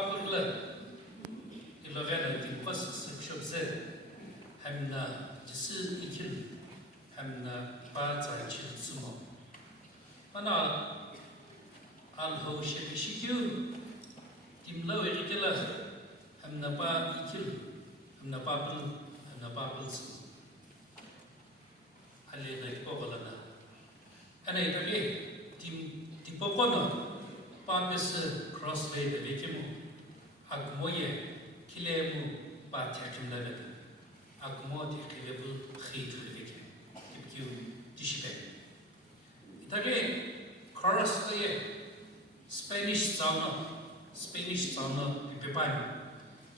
Papurla, Ilovena, the process of Shobzed, Hamna, Jisil Ikil, Hamna, Baza Chil Sumo. Mana, Alho Shekishiku, Timlo Irikilla, Hamna Ba Ikil, Hamna Babel, Hamna Babels. Alena Pobolana. And I again, Tim Popono, Pamis Crossley, the Vikimu, Agmoye, Kilemu, Batakim Level, Agmoti Kilebu, Hit Vikim, Kipu, Dishipe. It again, Chorus Spanish sauna, Pipan,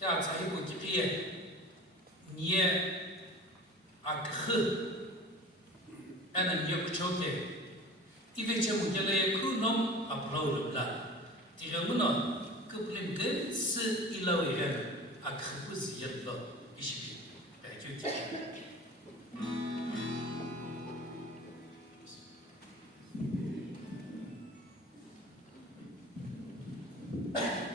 Yatahibu Kipi, near Akh. And a yoke choke. Even Chamujale Kunom upload blood. Tiramuna, Kuplim good, Sir Ilo, a Kupus yellow, Iship. Thank you.